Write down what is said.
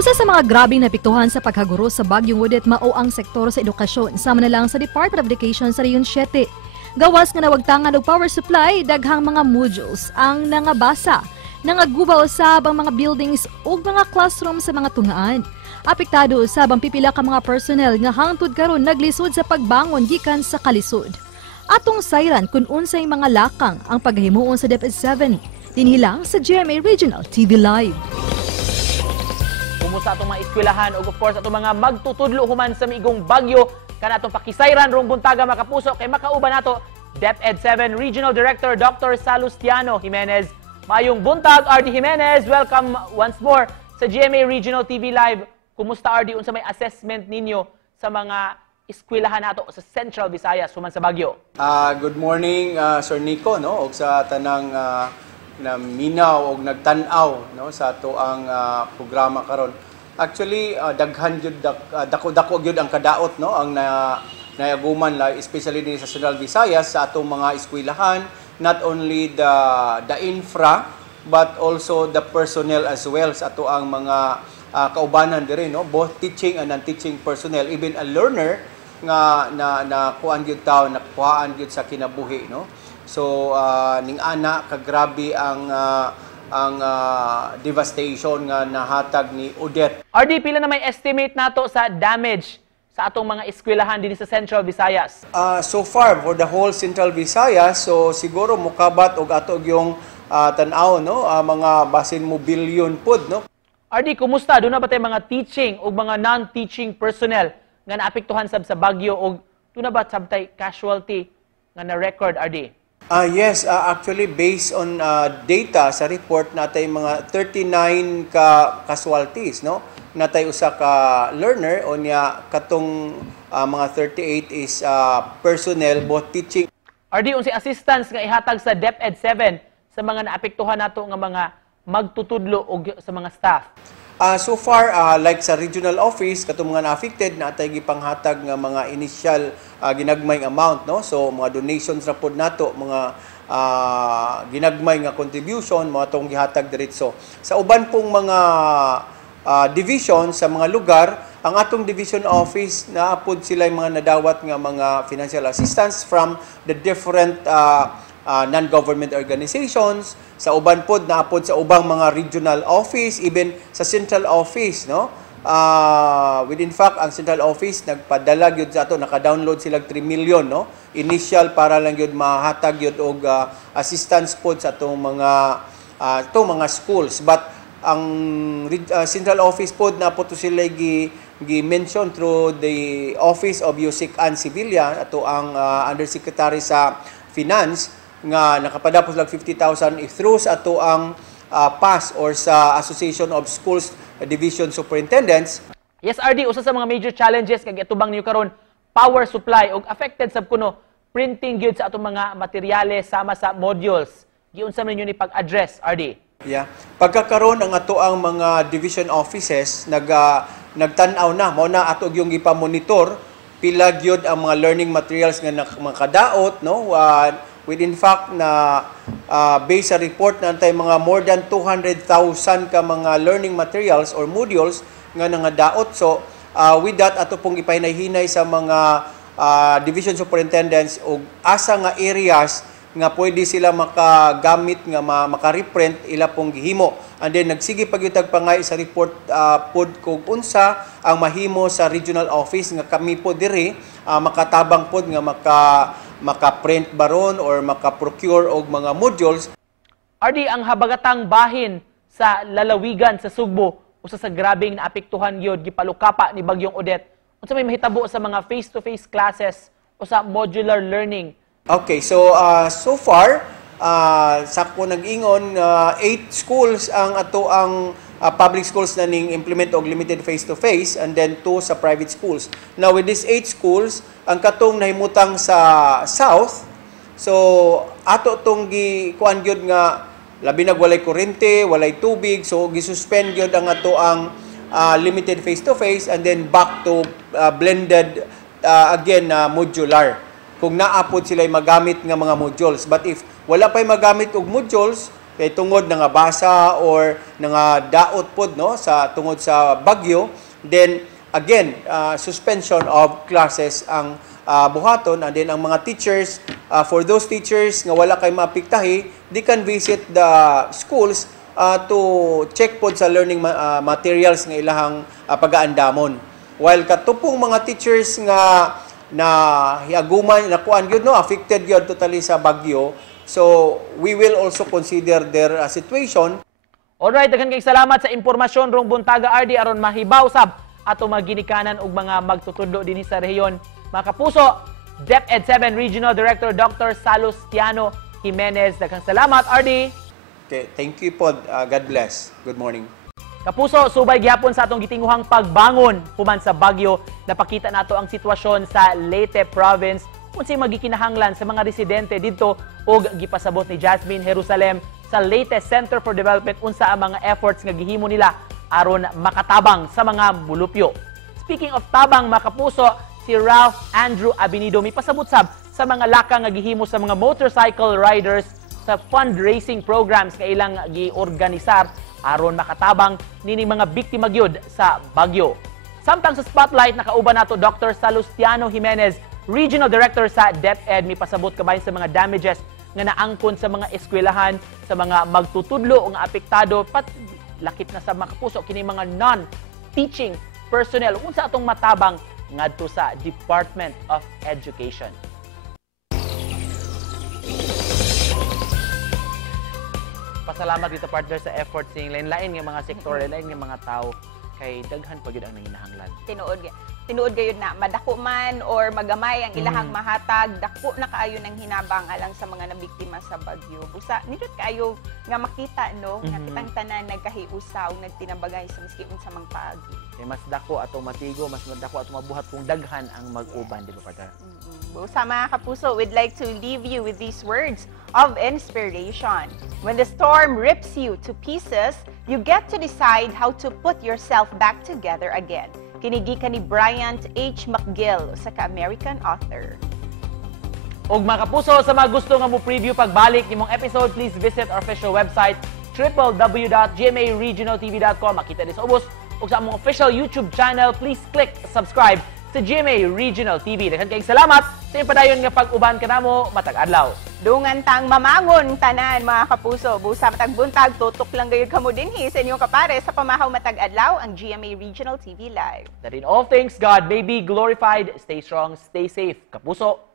Usa sa mga grabing napiktuhan sa paghaguro sa bagyong Odette mao ang sektor sa edukasyon sama na lang sa Department of Education sa Rehiyon 7. Gawas nga nawagtangan og power supply, daghang mga modules ang nangabasa. Nangaguba usab ang mga buildings ug mga classroom sa mga tungaan. Apektado usab ang pipila ka mga personnel nga hangtod karon naglisod sa pagbangon gikan sa kalisod. Atong sayran kung unsay mga lakang ang paghimuon sa DepEd 7. Dinhilang sa GMA Regional TV Live. Kumusta atong mga eskwelahan ug of course atong mga magtutudlo human sa miigong bagyo kanatong pakisayran rong buntaga makapuso kay makauban nato DepEd 7 Regional Director Dr. Salustiano Jimenez. Mayong buntag RD Jimenez, welcome once more sa GMA Regional TV Live. Kumusta RD unsa may assessment ninyo sa mga eskwelahan nato sa Central Visayas human sa bagyo? Good morning Sir Nico no og sa tanang na minaw og nagtan-aw no sa ato ang programa karon. Actually daghan gyud dako-dako gyud ang kadaot no ang nayaguman especially din sa Central Visayas sa atong mga eskwelahan, not only the infra but also the personnel as well sa ato ang mga kaubanan diri no, both teaching and non-teaching personnel, even a learner nga na kuan gyud taw nakuhaan gyud sa kinabuhi no. So ning ana kagrabe ang devastation nga nahatag ni Odette. RD, pila na may estimate nato sa damage sa atong mga eskwelahan din sa Central Visayas? So far for the whole Central Visayas, so siguro mukabat og ato yung tan-aw no, mga basin mo billion pud no. RD, kumusta doon na ba tay mga teaching o mga non-teaching personnel nga naapektuhan sab sa bagyo o doon na ba sab tay casualty nga na record RD? Yes, actually based on data sa report natay mga 39 ka casualties no. Natay usa ka learner o niya katong mga 38 is personnel both teaching. RD, unsay assistance nga ihatag sa DepEd 7 sa mga naapektuhan nato nga mga magtutudlo og sa mga staff? So far, like sa regional office, katong mga na-affected, natay gipanghatag nga mga initial ginagmay amount, no? So, mga donations ra pod nato, mga ginagmay nga contribution, mga tong gihatag diretso. Sa uban pong mga division sa mga lugar, ang atong division office, naapod sila yung mga nadawat nga mga financial assistance from the different non-government organizations, sa uban pod naapod sa ubang mga regional office, even sa central office no. Within fact ang central office nagpadala gyud sa ato, naka-download sila 3 million no initial para lang gyud mahatag gyud og assistance pod sa atong mga schools. But ang central office pod naapod to sila gi-mention through the office of Yusik Ann Sevilla, ato ang undersecretary sa finance nga nakapadapos lang 50,000 through sa ato ang PAS or sa Association of Schools Division Superintendents. Yes, RD, usa sa mga major challenges kag itubang niyo karon power supply ug affected sab kuno printing gyud sa atong mga materyales sama sa modules. Giunsa man ninyo ni pag-address, RD? Yeah. Pagkakaroon ang ato ang mga division offices nagtan-aw na mao na ato gyung gipa-monitor pila gyud ang mga learning materials nga makadaot no. Within fact na based sa report na tay mga more than 200,000 ka mga learning materials or modules nga nangadaot. So with that ato pong ipahinay-hinay sa mga division superintendents og asa nga areas nga pwede sila makagamit nga maka-reprint ila pong gihimo. And then nagsige pagyutag pangay sa report pod kung unsa ang mahimo sa regional office nga kami po diri makatabang pod nga maka-print baron or maka-procure og mga modules. RD, ang habagatang bahin sa lalawigan sa Sugbo usa sa grabeng naapektuhan gyud gipalukapa ni bagyong Odette. Unsa may mahitabo sa mga face-to-face classes o sa modular learning? Okay, so so far sa ko nag-ingon 8 schools ang ato ang public schools na ning implement og limited face-to-face and then 2 sa private schools. Now with these 8 schools, ang katong nahimutang sa south, so ato tong gikuan gyud nga labi na walay kuryente, walay tubig, so gisuspend gyud ang ato ang limited face-to-face and then back to blended again modular. Kung naapod sila magamit nga mga modules. But if wala pa'y magamit og modules, kay tungod nga basa or nga daot pod no sa tungod sa bagyo, then again suspension of classes ang buhaton, and then ang mga teachers, for those teachers nga wala kay maapektahi, they can visit the schools to check pod sa learning materials nga ilahang pagaandamon. While katupong mga teachers nga na hiaguman nakuan gyud no, affected gyud totally sa bagyo, so we will also consider their situation. Alright, daghan kay salamat sa impormasyon rong buntaga RD aron mahibaw sab ato maginikanan og mga magtutudlo dinhi sa rehiyon. Mga kapuso, DepEd 7 Regional Director Dr. Salustiano Jimenez, daghang salamat RD. Okay, thank you po. God bless. Good morning. Kapuso, subay gyapon sa atong gitinguhang pagbangon human sa bagyo. Napakita nato ang sitwasyon sa Leyte Province unsay magikinahanglan sa mga residente didto, ug gipasabot ni Jasmine Jerusalem sa Leyte Center for Development unsa ang mga efforts nga gihimo nila aron makatabang sa mga mulupyo. Speaking of tabang, mga kapuso, si Ralph Andrew Abinido mipasabot sab sa mga laka nga gihimo sa mga motorcycle riders sa fundraising programs nga ilang giorganisar aron makatabang nining mga biktima gyud sa bagyo. Samtang sa spotlight nakauban nato Dr. Salustiano Jimenez, Regional Director sa DepEd, mipasabot kabayan sa mga damages nga naangkon sa mga eskwelahan, sa mga magtutudlo nga apektado, lakip na sa mga kapuso kini mga non-teaching personnel unsa atong matabang ngadto sa Department of Education. Pasalamat dito partner sa efforts ning lain-lain nga mga sektor, lain nga mga tao kay daghan pa gyud ang nanginahanglan. Tinuod gayud na madako man or magamay ang ilahang mahatag, dako na kaayo ng hinabang alang sa mga nabiktima sa bagyo. Busa nindot kaayo nga makita no nga kitang tanan nagkahiusa ug nagtinabagay sa miski unsa mang paagi. Kay mas dako ato matigo, mas dako ato mabuhat kung daghan ang mag-uban, di ba partner? Busa mga kapuso, we'd like to leave you with these words of inspiration. When the storm rips you to pieces, you get to decide how to put yourself back together again. Kinigi ka ni Bryant H. McGill, sa ka-American author. Og mga kapuso, sa mga gusto nga mo preview pagbalik nimong episode, please visit our official website www.gmaregionaltv.com. Makita din sa ubos. Og sa among official YouTube channel, please click subscribe sa GMA Regional TV. Daghan kayong salamat sa impadayon nga pag-uban kanamo matag adlaw. Dungan tang mamangon tanan mga kapuso. Busa matag buntag, tutok lang gayud kamo dinhi sa inyong kapare sa pamahaw matag adlaw ang GMA Regional TV Live. That in all things God may be glorified. Stay strong, stay safe. Kapuso.